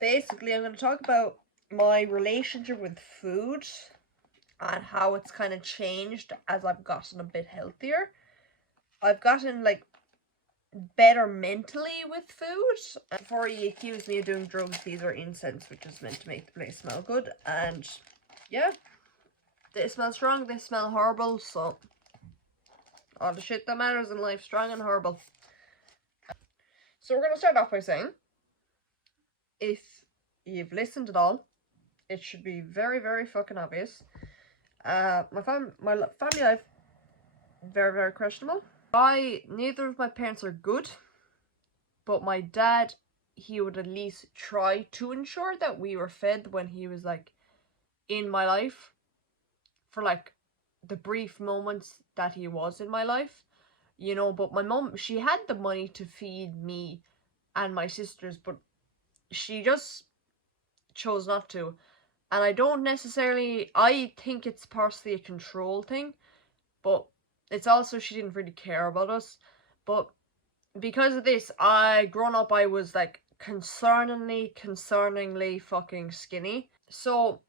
Basically, I'm going to talk about my relationship with food and how it's kind of changed as I've gotten a bit healthier. I've gotten like better mentally with food. Before you accuse me of doing drugs, these are incense, which is meant to make the place smell good. And yeah, they smell strong, they smell horrible, so all the shit that matters in life, strong and horrible. So we're going to start off by saying, if you've listened at all, it should be very, very fucking obvious. My family life, very, very questionable. Neither of my parents are good, but my dad, he would at least try to ensure that we were fed when he was like in my life, for like the brief moments that he was in my life, you know. But my mom, she had the money to feed me and my sisters, but she just chose not to. And I don't necessarily, I think it's partially a control thing, but it's also she didn't really care about us. But because of this, growing up, I was like concerningly fucking skinny. So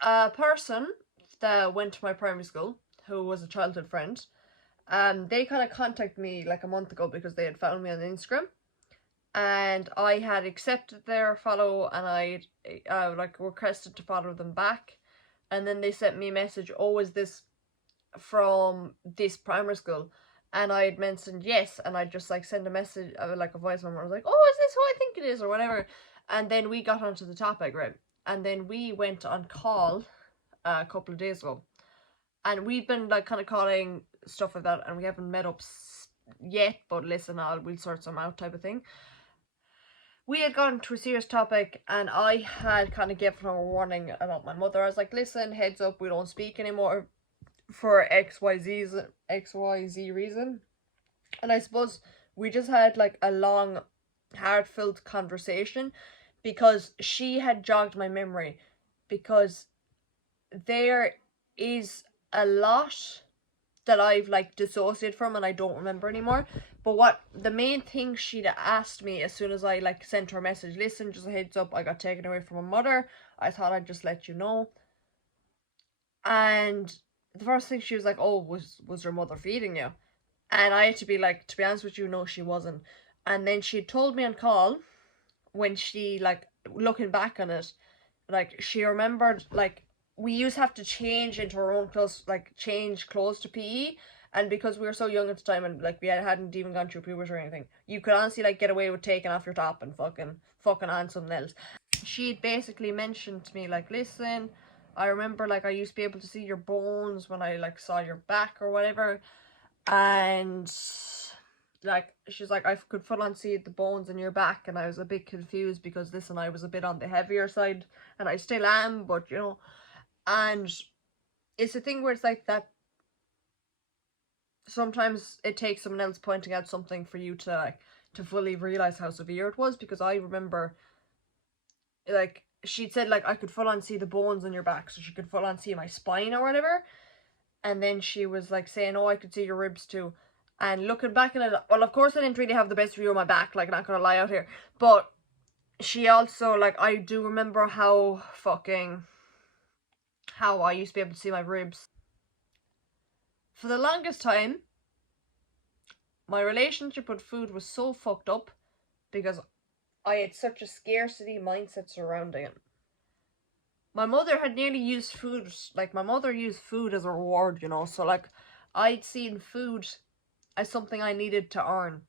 a person that went to my primary school, who was a childhood friend, they kind of contacted me like a month ago because they had found me on Instagram, and I had accepted their follow, and I like requested to follow them back, and then they sent me a message, oh, is this from this primary school? And I had mentioned yes, and I just like send a message, like a voice memo. I was like, oh, is this who I think it is, or whatever. And then we got onto the topic, right? And then we went on call a couple of days ago, and we've been like kind of calling stuff like that, and we haven't met up yet, but listen, we'll sort some out type of thing. We had gone to a serious topic, and I had kind of given her a warning about my mother. I was like, listen, heads up, we don't speak anymore for XYZ reason. And I suppose we just had like a long, heartfelt conversation, because she had jogged my memory, because there is a lot that I've like dissociated from and I don't remember anymore. But what the main thing she'd asked me as soon as I like sent her a message, listen, just a heads up, I got taken away from my mother, I thought I'd just let you know. And the first thing she was like, oh, was your mother feeding you? And I had to be like, to be honest with you, no, she wasn't. And then she told me on call, when she like looking back on it, like she remembered like we used to have to change into our own clothes, like change clothes to PE. And because we were so young at the time, and like we hadn't even gone through puberty or anything, you could honestly like get away with taking off your top and fucking on something else. She'd basically mentioned to me like, listen, I remember like I used to be able to see your bones when I like saw your back or whatever. And like she's like, I could full on see the bones in your back, and I was a bit confused because listen, I was a bit on the heavier side, and I still am, but you know. And it's a thing where it's like that, sometimes it takes someone else pointing out something for you to like to fully realize how severe it was. Because I remember like she'd said like I could full on see the bones in your back, so she could full on see my spine or whatever. And then she was like saying, oh, I could see your ribs too. And looking back at it, well, of course I didn't really have the best view of my back, like, not gonna lie out here. But she also, like, I do remember how I used to be able to see my ribs. For the longest time, my relationship with food was so fucked up because I had such a scarcity mindset surrounding it. My mother had nearly used food, like, my mother used food as a reward, you know, so, like, I'd seen food as something I needed to earn.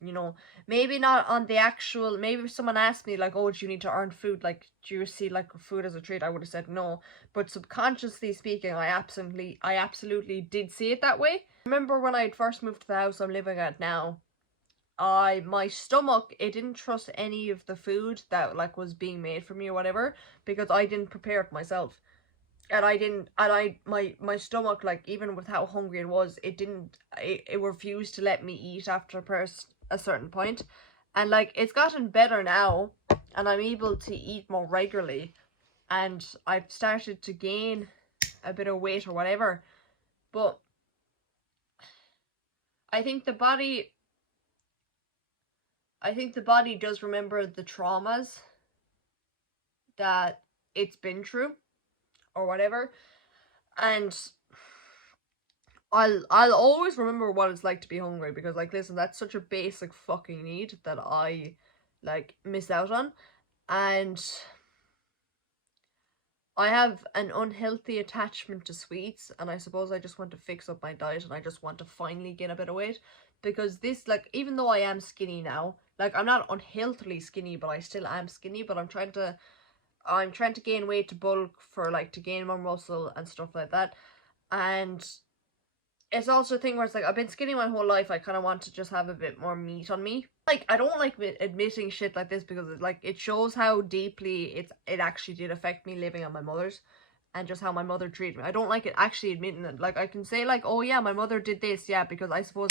You know, maybe not on the actual, maybe if someone asked me like, oh, do you need to earn food, like, do you see like food as a treat, I would have said no. But subconsciously speaking, I absolutely did see it that way. I remember when I first moved to the house I'm living at now, my stomach, it didn't trust any of the food that like was being made for me or whatever, because I didn't prepare it myself. And my stomach, like, even with how hungry it was, it refused to let me eat after a certain point. And like, it's gotten better now, and I'm able to eat more regularly, and I've started to gain a bit of weight or whatever. But I think the body does remember the traumas that it's been through or whatever. And I'll always remember what it's like to be hungry, because like, listen, that's such a basic fucking need that I like miss out on. And I have an unhealthy attachment to sweets, and I suppose I just want to fix up my diet, and I just want to finally gain a bit of weight. Because this, like, even though I am skinny now, like, I'm not unhealthily skinny, but I still am skinny, but I'm trying to gain weight to bulk, for like to gain more muscle and stuff like that. And it's also a thing where it's like, I've been skinny my whole life, I kind of want to just have a bit more meat on me. Like, I don't like admitting shit like this, because it shows how deeply it actually did affect me living on my mother's, and just how my mother treated me. I don't like it actually admitting it. Like, I can say like, oh yeah, my mother did this, yeah, because I suppose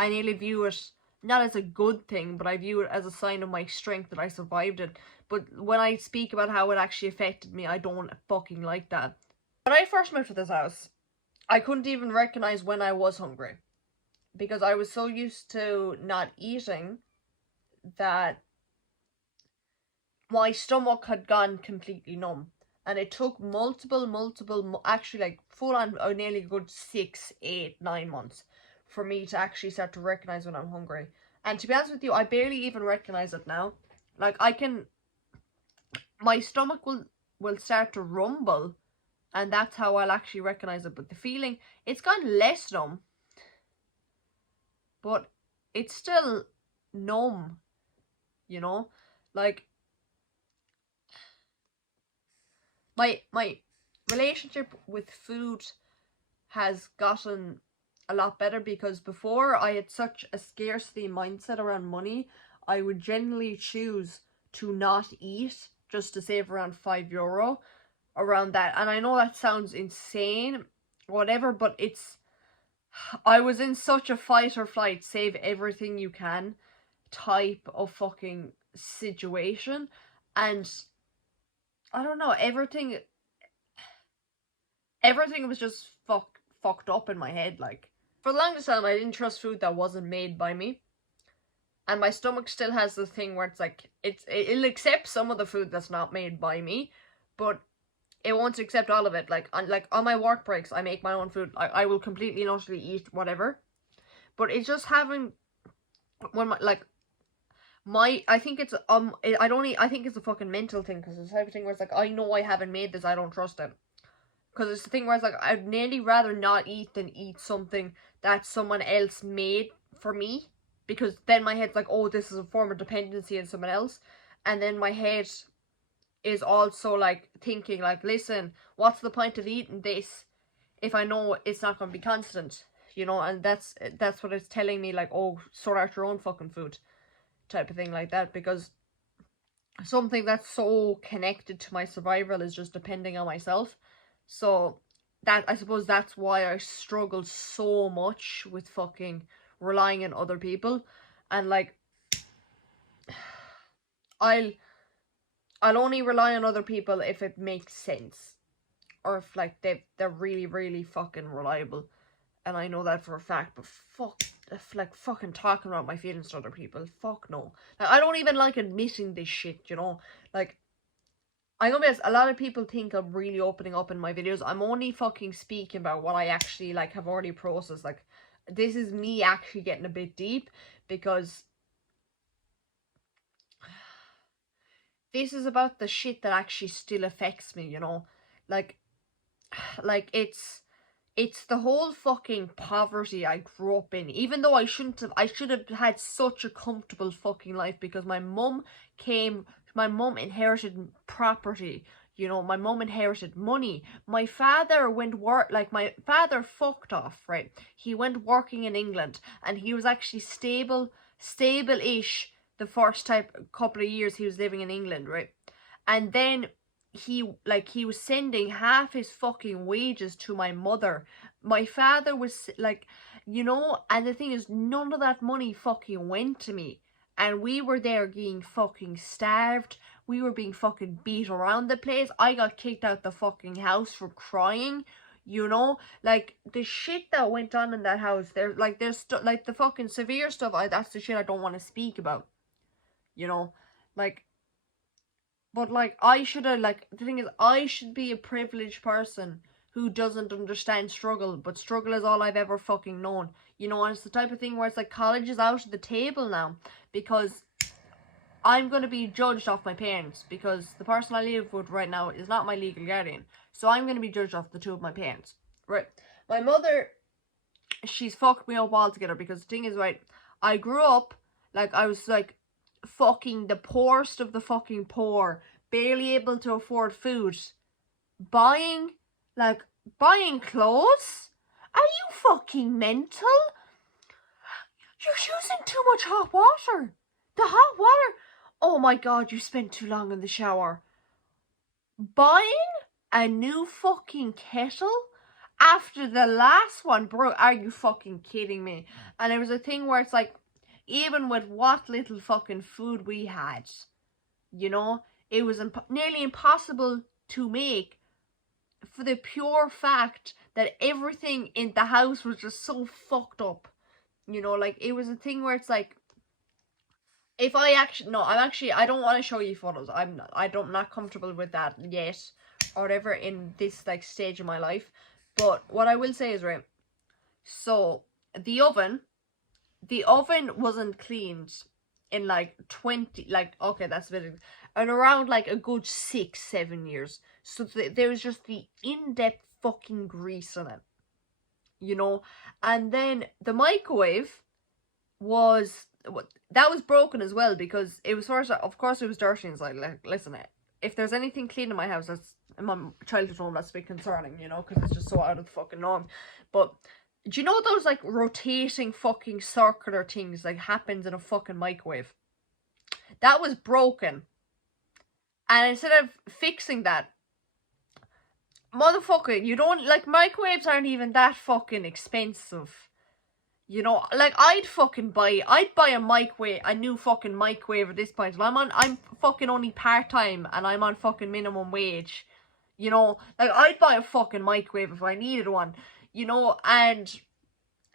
I nearly view it not as a good thing, but I view it as a sign of my strength that I survived it. But when I speak about how it actually affected me, I don't fucking like that. When I first moved to this house, I couldn't even recognize when I was hungry, because I was so used to not eating that my stomach had gone completely numb. And it took actually like full on, nearly a good 6, 8, 9 months for me to actually start to recognize when I'm hungry. And to be honest with you, I barely even recognize it now. Like, my stomach will start to rumble, and that's how I'll actually recognize it. But the feeling, it's gone less numb, but it's still numb, you know? Like, my relationship with food has gotten a lot better, because before I had such a scarcity mindset around money. I would generally choose to not eat just to save around €5 around that. And I know that sounds insane, whatever, but I was in such a fight or flight, save everything you can type of fucking situation. And I don't know, everything was just fucked up in my head. Like, for the longest time, I didn't trust food that wasn't made by me. And my stomach still has the thing where it's like, it'll accept some of the food that's not made by me, but it won't accept all of it. Like on my work breaks, I make my own food. I will completely and utterly eat whatever. But it's just having, when I think it's I think it's a fucking mental thing, because it's the type of thing where it's like, I know I haven't made this, I don't trust it. Because it's the thing where it's like, I'd nearly rather not eat than eat something that someone else made for me. Because then my head's like, oh, this is a form of dependency on someone else. And then my head is also like thinking like, listen, what's the point of eating this if I know it's not going to be constant? You know, and that's what it's telling me, like, oh, sort out your own fucking food type of thing like that. Because something that's so connected to my survival is just depending on myself. So that, I suppose that's why I struggle so much with fucking relying on other people. And like, I'll only rely on other people if it makes sense, or if like they're really, really fucking reliable. And I know that for a fact. But fuck, if like fucking talking about my feelings to other people, fuck no. Like, I don't even like admitting this shit, you know? Like, I'm gonna be honest, a lot of people think I'm really opening up in my videos. I'm only fucking speaking about what I actually like have already processed. Like, this is me actually getting a bit deep, because this is about the shit that actually still affects me, you know? Like it's the whole fucking poverty I grew up in. Even though I should have had such a comfortable fucking life, because my mum inherited property, you know, my mum inherited money. My father went work, like, my father fucked off, right? He went working in England, and he was actually stable-ish the first couple of years he was living in England, right? And then he was sending half his fucking wages to my mother. My father was like, you know, and the thing is, none of that money fucking went to me. And we were there being fucking starved. We were being fucking beat around the place. I got kicked out the fucking house for crying. You know, like, the shit that went on in that house, there's like the fucking severe stuff. That's the shit I don't want to speak about. You know, like, But like, I should have, like, the thing is, I should be a privileged person who doesn't understand struggle, but struggle is all I've ever fucking known. You know, and it's the type of thing where it's like college is out of the table now because I'm going to be judged off my parents, because the person I live with right now is not my legal guardian. So I'm going to be judged off the two of my parents. Right. My mother, she's fucked me up altogether, because the thing is, right, I grew up, like, I was, like, fucking the poorest of the fucking poor, barely able to afford food, buying clothes? Are you fucking mental? You're using too much hot water. The hot water, oh my god, you spent too long in the shower. Buying a new fucking kettle after the last one, bro, are you fucking kidding me? And it was a thing where it's like, even with what little fucking food we had, you know, it was nearly impossible to make, for the pure fact that everything in the house was just so fucked up. You know, like, it was a thing where it's like, if I actually, no, I don't want to show you photos. I'm not comfortable with that yet, or whatever, in this, like, stage of my life. But what I will say is, right, so the oven wasn't cleaned in like 20, like, okay, that's a bit, and around like a good 6-7 years. So there was just the in-depth fucking grease on it, you know. And then the microwave was, that was broken as well, because it was first, of course it was dirty inside. Like, listen, if there's anything clean in my house, that's, in my childhood home, that's a bit concerning, you know, because it's just so out of the fucking norm. But do you know those, like, rotating fucking circular things, like, happens in a fucking microwave? That was broken. And instead of fixing that, motherfucker, you don't, like, microwaves aren't even that fucking expensive. You know, like, I'd buy a microwave, a new fucking microwave at this point. I'm fucking only part-time, and I'm on fucking minimum wage. You know, like, I'd buy a fucking microwave if I needed one. You know, and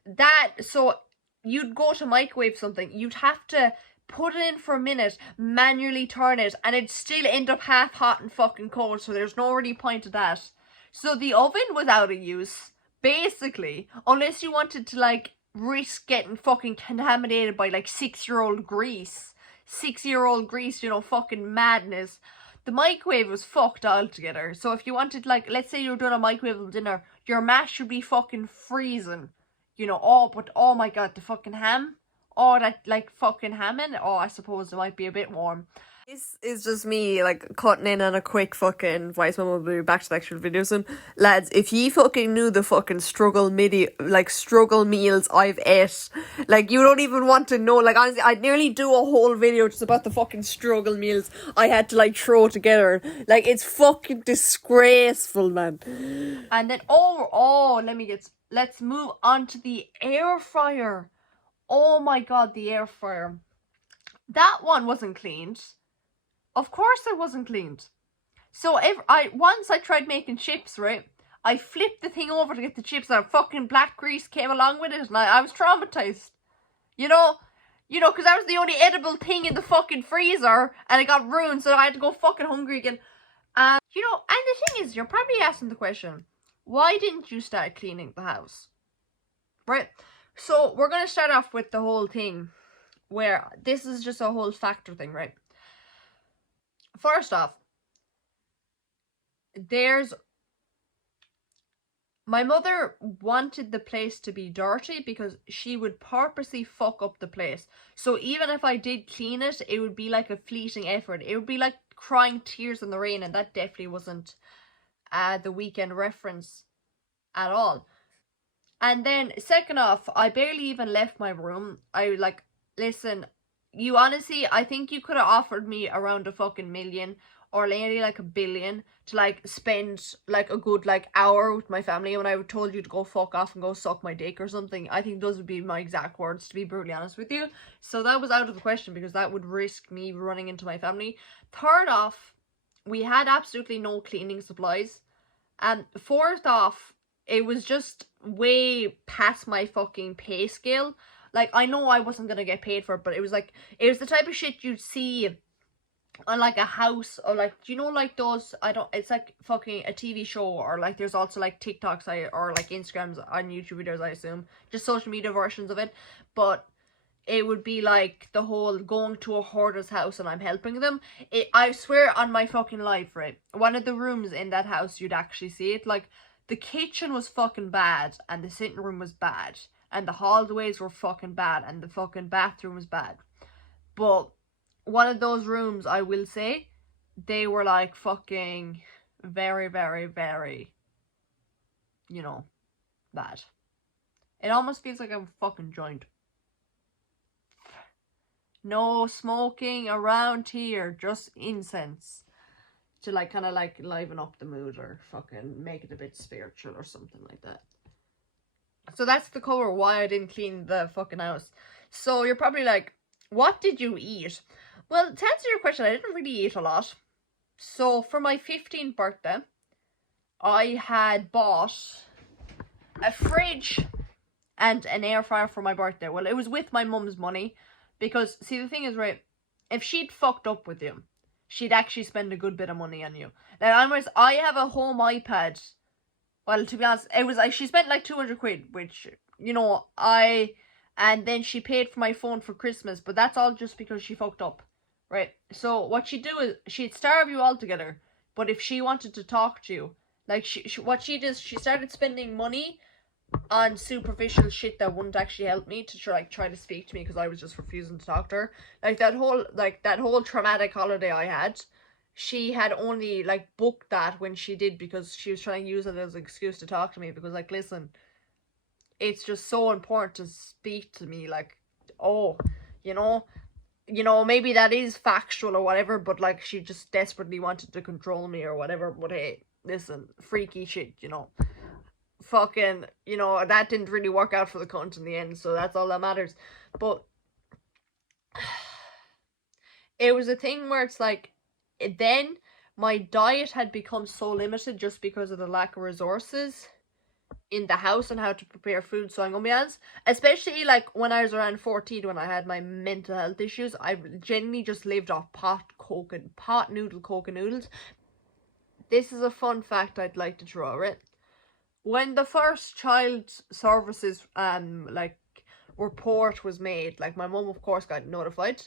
that, so you'd go to microwave something, you'd have to put it in for a minute, manually turn it, and it'd still end up half hot and fucking cold, so there's no really point to that. So the oven was out of use, basically, unless you wanted to, like, risk getting fucking contaminated by, like, 6-year-old grease. 6-year-old grease, you know, fucking madness. The microwave was fucked altogether. So if you wanted, like, let's say you're doing a microwave dinner, your mash would be fucking freezing. You know, but oh my god, the fucking ham. Oh, that, like, fucking ham in it. Oh, I suppose it might be a bit warm. This is just me, like, cutting in on a quick fucking voice memo. We'll be back to the actual video soon. Lads, if ye fucking knew the fucking struggle meals I've ate, like, you don't even want to know. Like, honestly, I'd nearly do a whole video just about the fucking struggle meals I had to, like, throw together. Like, it's fucking disgraceful, man. And then, let's move on to the air fryer. Oh my god, the air fryer. That one wasn't cleaned. Of course it wasn't cleaned. So once I tried making chips, right? I flipped the thing over to get the chips, and fucking black grease came along with it, and I was traumatized. You know, because that was the only edible thing in the fucking freezer, and it got ruined, so I had to go fucking hungry again. You know, and the thing is, you're probably asking the question, why didn't you start cleaning the house? Right? So we're going to start off with the whole thing, where this is just a whole factor thing, right? First off, my mother wanted the place to be dirty because she would purposely fuck up the place. So even if I did clean it, it would be like a fleeting effort. It would be like crying tears in the rain, and that definitely wasn't the Weekend reference at all. And then, second off, I barely even left my room. Listen, you honestly, I think you could have offered me around a fucking million, or nearly like $1 billion, to, like, spend, like, a good, like, hour with my family when I told you to go fuck off and go suck my dick or something. I think those would be my exact words, to be brutally honest with you. So that was out of the question, because that would risk me running into my family. Third off, we had absolutely no cleaning supplies. And fourth off, it was just way past my fucking pay scale. Like, I know I wasn't gonna get paid for it, but it was the type of shit you'd see on like a house, or like, do you know like those, I don't, it's like fucking a TV show, or like there's also like TikToks or like Instagrams on YouTube videos, I assume, just social media versions of it, but it would be like the whole going to a hoarder's house and I'm helping them. I swear on my fucking life, right, one of the rooms in that house, you'd actually see it, like the kitchen was fucking bad and the sitting room was bad and the hallways were fucking bad and the fucking bathroom was bad, but one of those rooms, I will say, they were like fucking very, very, very, you know, bad. It almost feels like a fucking joint. No smoking around here, just incense. To like kind of like liven up the mood or fucking make it a bit spiritual or something like that. So that's the cover why I didn't clean the fucking house. So you're probably like, what did you eat? Well, to answer your question, I didn't really eat a lot. So for my 15th birthday, I had bought a fridge and an air fryer for my birthday. Well, it was with my mum's money. Because, see, the thing is, right, if she'd fucked up with you, she'd actually spend a good bit of money on you. Now, I have a home iPad. Well, to be honest, it was like, she spent like 200 quid, which, you know, and then she paid for my phone for Christmas, but that's all just because she fucked up, right? So, what she'd do is, she'd starve you altogether, but if she wanted to talk to you, like, what she did, she started spending money on superficial shit that wouldn't actually help me to try to speak to me because I was just refusing to talk to her. Like that whole traumatic holiday I had, she had only like booked that when she did because she was trying to use it as an excuse to talk to me, because like, listen, it's just so important to speak to me, like, oh, you know, maybe that is factual or whatever, but like she just desperately wanted to control me or whatever. But hey, listen, freaky shit, you know. Fucking, you know, that didn't really work out for the cunt in the end, so that's all that matters. But it was a thing where it's like, then my diet had become so limited just because of the lack of resources in the house and how to prepare food. So I'm gonna be honest, especially like when I was around 14, when I had my mental health issues, I genuinely just lived off pot noodle Coke and noodles. This is a fun fact I'd like to throw, right? When the first child services like report was made, like my mum of course got notified.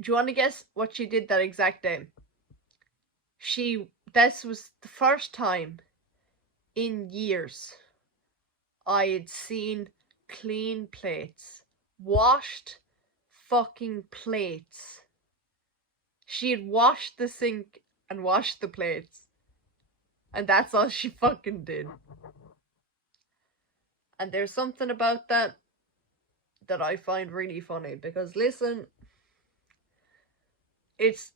Do you want to guess what she did that exact day? This was the first time in years I had seen clean plates, washed fucking plates. She had washed the sink and washed the plates. And that's all she fucking did. And there's something about that I find really funny, because listen, it's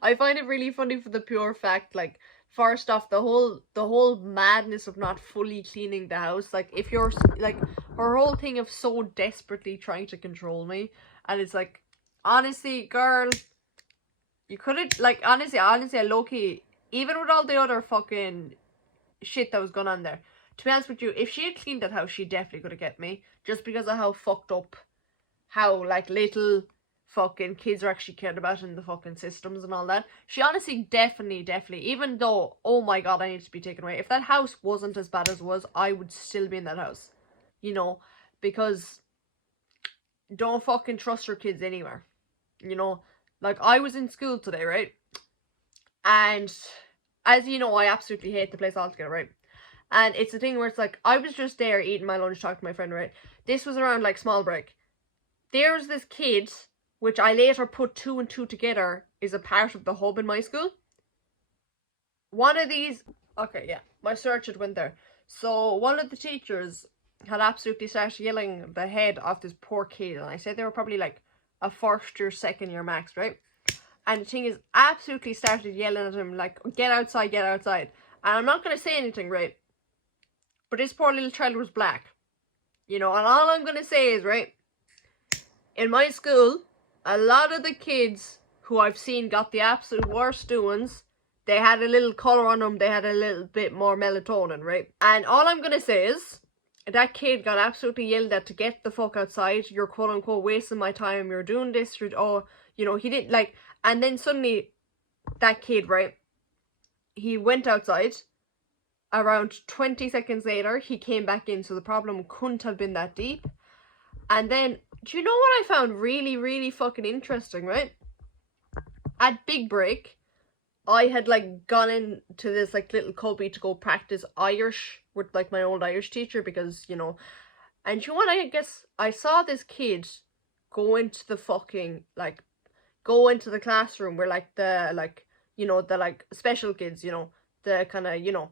I find it really funny for the pure fact, like, first off, the whole madness of not fully cleaning the house. Like, if you're like, her whole thing of so desperately trying to control me, and it's like, honestly, girl, you could've, like, honestly, low-key, even with all the other fucking shit that was going on there, to be honest with you, if she had cleaned that house, she definitely could have kept me. Just because of how fucked up, how, like, little fucking kids are actually cared about in the fucking systems and all that. She honestly, definitely, even though, oh my god, I need to be taken away. If that house wasn't as bad as it was, I would still be in that house. You know, because don't fucking trust your kids anywhere. You know, like, I was in school today, right? And as you know, I absolutely hate the place altogether, right? And it's a thing where it's like, I was just there eating my lunch, talking to my friend, right? This was around like small break. There's this kid, which I later put 2 and 2 together, is a part of the hub in my school. One of these, okay, yeah, my search had went there. So one of the teachers had absolutely started yelling the head off this poor kid, and I said they were probably like a first year, second year max, right? And the thing is, absolutely started yelling at him like, get outside, get outside. And I'm not going to say anything, right? But this poor little child was black. You know, and all I'm going to say is, right, in my school, a lot of the kids who I've seen got the absolute worst doings. They had a little colour on them, they had a little bit more melatonin, right? And all I'm going to say is, that kid got absolutely yelled at to get the fuck outside. You're quote unquote wasting my time, you're doing this, You know, he didn't like, and then suddenly that kid, right, he went outside. Around 20 seconds later, he came back in, so the problem couldn't have been that deep. And then, do you know what I found really, really fucking interesting, right? At Big Break, I had like gone into this like little cubby to go practice Irish with like my old Irish teacher because, you know, and you know what, I guess I saw this kid go into the fucking like go into the classroom where like the like, you know, the like special kids, you know, the kind of, you know,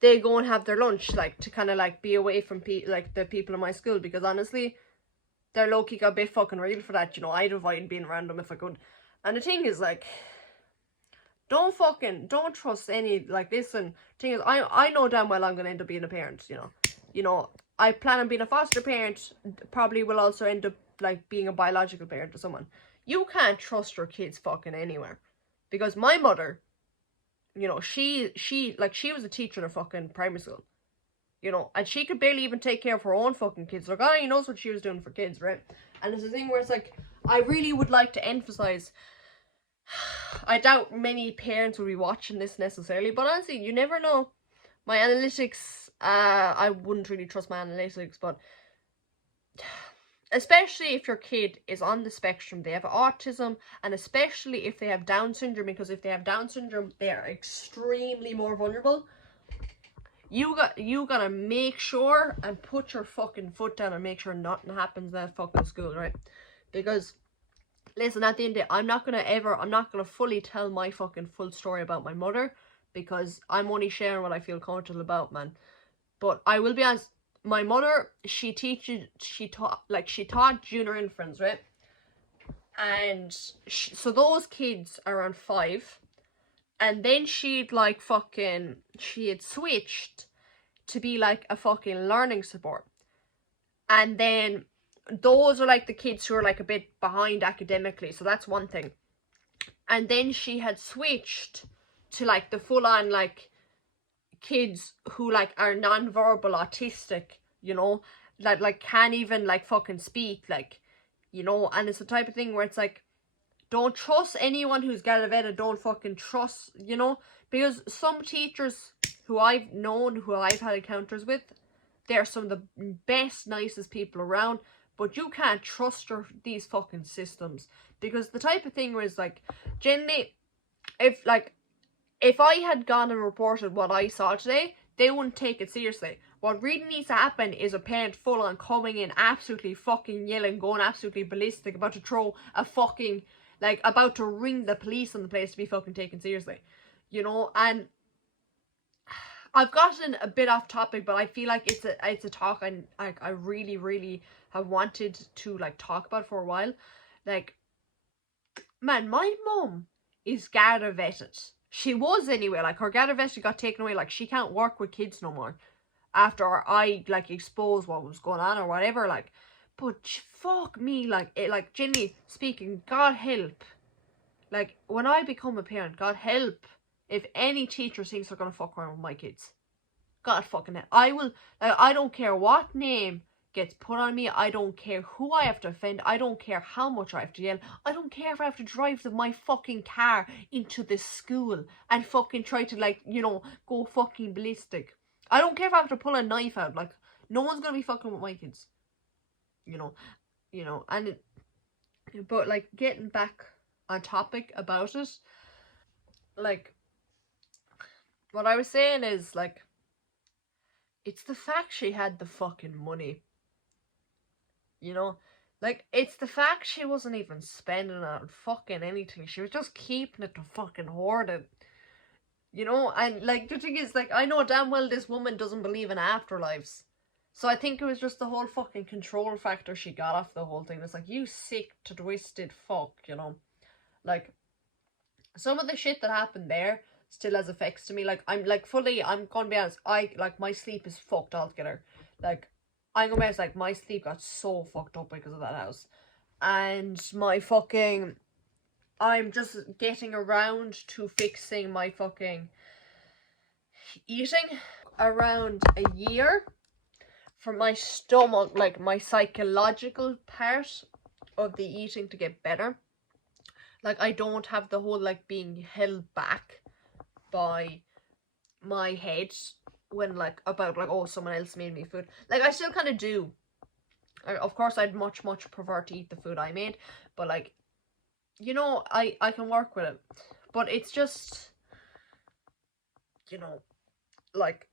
they go and have their lunch like to kind of like be away from like the people in my school, because honestly they're low-key got a bit fucking real for that, you know. I'd avoid being around them if I could. And the thing is, like, don't trust any, like, listen, thing is, I know damn well I'm gonna end up being a parent, you know, I plan on being a foster parent, probably will also end up like being a biological parent to someone. You can't trust your kids fucking anywhere, because my mother, you know, she was a teacher in a fucking primary school, you know, and she could barely even take care of her own fucking kids. Like, God only knows what she was doing for kids, right? And it's a thing where it's like, I really would like to emphasize, I doubt many parents will be watching this necessarily, but honestly, you never know. My analytics, I wouldn't really trust my analytics, but especially if your kid is on the spectrum, they have autism, and especially if they have Down syndrome, because if they have Down syndrome, they are extremely more vulnerable. You gotta make sure and put your fucking foot down and make sure nothing happens at fucking school, right? Because, listen, at the end of the day, I'm not gonna fully tell my fucking full story about my mother, because I'm only sharing what I feel comfortable about, man. But I will be honest, my mother, she taught junior infants, right? And so those kids are around 5, and then she had switched to be like a fucking learning support. And then those are like the kids who are like a bit behind academically, so that's one thing. And then she had switched to like the full-on like kids who like are non-verbal autistic, you know, that like can't even like fucking speak, like, you know. And it's the type of thing where it's like, don't trust anyone who's got a vet, don't fucking trust, you know, because some teachers who I've known, who I've had encounters with, they're some of the best, nicest people around, but you can't trust these fucking systems, because the type of thing where it's like, generally, if I had gone and reported what I saw today, they wouldn't take it seriously. What really needs to happen is a parent full on coming in, absolutely fucking yelling, going absolutely ballistic, about to throw a fucking, like, about to ring the police on the place to be fucking taken seriously. You know, and I've gotten a bit off topic, but I feel like it's a talk I really, really have wanted to, like, talk about for a while. Like, man, my mum is Garda vetted. She was anyway, like, her Garda vetted got taken away, like, she can't work with kids no more after I, like, exposed what was going on or whatever, like. But fuck me, like, it, like, generally speaking, God help, like, when I become a parent, God help if any teacher thinks they're gonna fuck around with my kids. God fucking hell. I will, like, I don't care what name gets put on me. I don't care who I have to offend. I don't care how much I have to yell. I don't care if I have to drive my fucking car into the school and fucking try to, like, you know, go fucking ballistic. I don't care if I have to pull a knife out. Like, no one's gonna be fucking with my kids. You know, and but, like, getting back on topic about it, like, what I was saying is, like, it's the fact she had the fucking money. You know? Like, it's the fact she wasn't even spending it on fucking anything. She was just keeping it to fucking hoard it. You know? And, like, the thing is, like, I know damn well this woman doesn't believe in afterlives. So I think it was just the whole fucking control factor she got off the whole thing. It's like, you sick, twisted fuck, you know? Like, some of the shit that happened there still has effects to me. Like, I'm gonna be honest, like, my sleep is fucked altogether. Like, I'm gonna be honest, like, my sleep got so fucked up because of that house. And my fucking, I'm just getting around to fixing my fucking eating. Around a year for my stomach, like, my psychological part of the eating to get better. Like, I don't have the whole, like, being held back by my head when, like, about, like, oh, someone else made me food. Like, I still kind of do. Of course, I'd much prefer to eat the food I made, but, like, you know, I can work with it. But it's just, you know, like,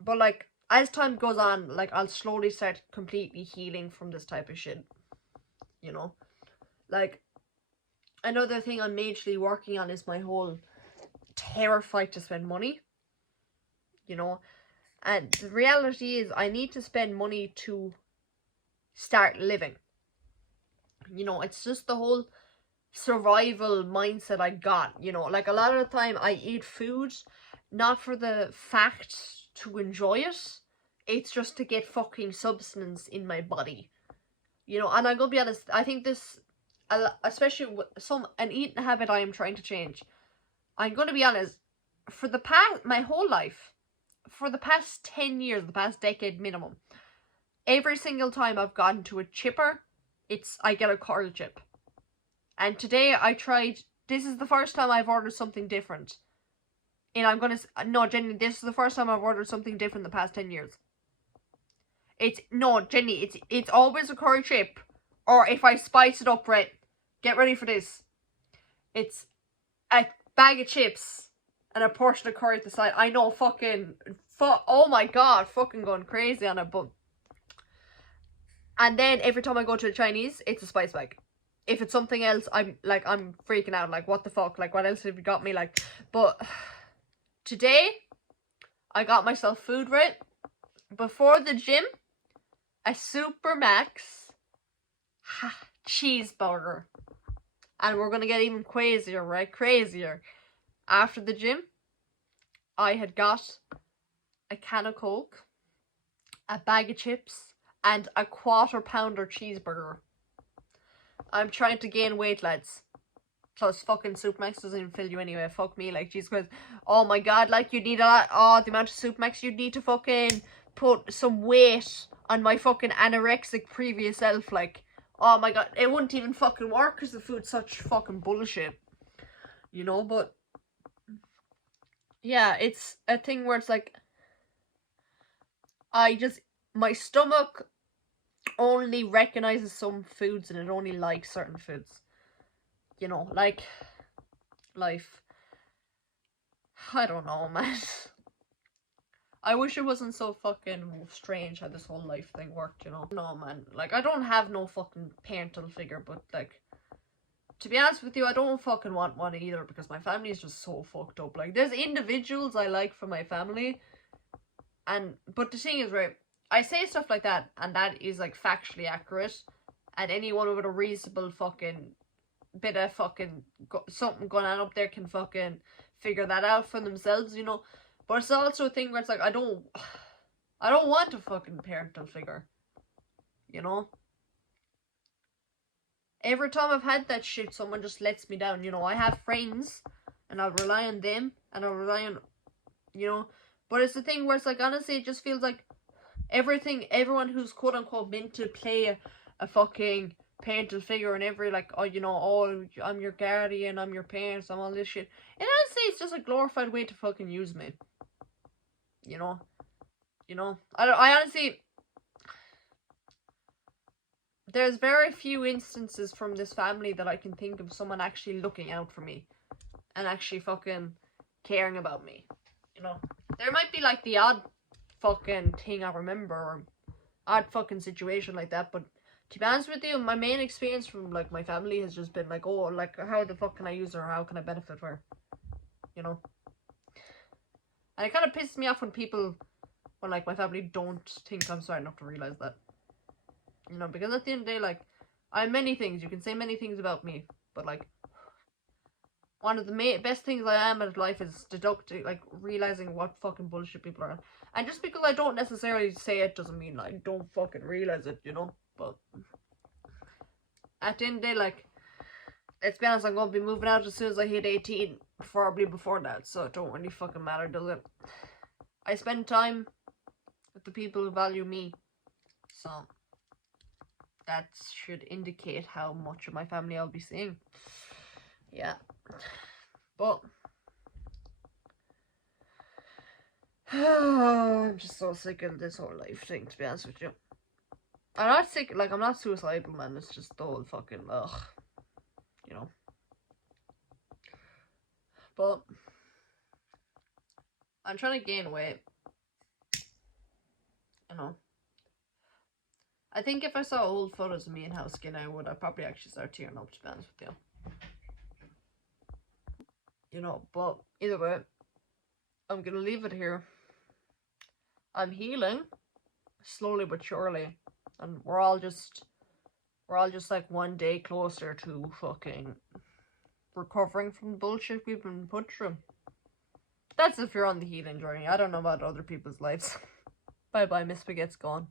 but, like, as time goes on, like, I'll slowly start completely healing from this type of shit, you know? Like, another thing I'm majorly working on is my whole terrified to spend money, you know? And the reality is, I need to spend money to start living. You know, it's just the whole survival mindset I got, you know? Like, a lot of the time, I eat food not for the fact to enjoy it, it's just to get fucking substance in my body. You know, and I'm gonna be honest, I think this, especially with an eating habit I am trying to change. I'm gonna be honest, for the past, my whole life, for the past 10 years, the past decade minimum, every single time I've gone to a chipper, I get a curl chip. And today I tried, this is the first time I've ordered something different. And I'm gonna, no, Jenny, this is the first time I've ordered something different in the past 10 years. No, Jenny, it's always a curry chip. Or if I spice it up, right, get ready for this. It's a bag of chips and a portion of curry at the side. I know, oh my god, fucking going crazy on it, but... And then every time I go to a Chinese, it's a spice bag. If it's something else, I'm freaking out, like, what the fuck, like, what else have you got me, like, but... Today, I got myself food, right? Before the gym, a Super Max cheeseburger. And we're gonna get even crazier, right? Crazier. After the gym, I had got a can of Coke, a bag of chips, and a quarter-pounder cheeseburger. I'm trying to gain weight, lads. Plus, fucking Super Max doesn't even fill you anyway. Fuck me, like, Jesus Christ. Oh my god, like, you need a lot. Oh, the amount of Super Max you'd need to fucking put some weight on my fucking anorexic previous self, like. Oh my god, it wouldn't even fucking work because the food's such fucking bullshit. You know, but... Yeah, it's a thing where it's like... My stomach only recognizes some foods and it only likes certain foods. You know, like, life. I don't know, man. I wish it wasn't so fucking strange how this whole life thing worked, you know? No, man. Like, I don't have no fucking parental figure, but, like, to be honest with you, I don't fucking want one either because my family is just so fucked up. Like, there's individuals I like from my family, but the thing is, right, I say stuff like that, and that is, like, factually accurate, and anyone with a reasonable fucking bit of fucking something going on up there can fucking figure that out for themselves, you know. But it's also a thing where it's like, I don't want a fucking parental figure, you know. Every time I've had that shit, someone just lets me down, you know. I have friends, and I'll rely on them, and I'll rely on, you know. But it's the thing where it's like, honestly, it just feels like everyone who's quote unquote meant to play a fucking parental figure and every, like, oh, you know, oh, I'm your guardian, I'm your parents, I'm all this shit. And honestly, it's just a glorified way to fucking use me. You know? You know? I honestly... There's very few instances from this family that I can think of someone actually looking out for me. And actually fucking caring about me. You know? There might be, like, the odd fucking thing I remember, or odd fucking situation like that, but to be honest with you, my main experience from, like, my family has just been, like, oh, like, how the fuck can I use her? How can I benefit her? You know? And it kind of pisses me off when, like, my family don't think I'm smart enough to realize that. You know, because at the end of the day, like, I'm many things. You can say many things about me, but, like, one of the best things I am in life is realizing what fucking bullshit people are. And just because I don't necessarily say it doesn't mean I don't fucking realize it, you know? But at the end of the day, like, let's be honest, I'm gonna be moving out as soon as I hit 18, probably before that, so it don't really fucking matter, does it? I spend time with the people who value me, so that should indicate how much of my family I'll be seeing. Yeah. But I'm just so sick of this whole life thing, to be honest with you. I'm not sick, like, I'm not suicidal, man. It's just the whole fucking, ugh. You know. But I'm trying to gain weight. You know. I think if I saw old photos of me in how skinny I would, I'd probably actually start tearing up, to be honest with you. You know, but either way, I'm gonna leave it here. I'm healing, slowly but surely, and we're all just like one day closer to fucking recovering from the bullshit we've been put through. That's if you're on the healing journey. I don't know about other people's lives. Bye bye, Miss Spaghetti's gone.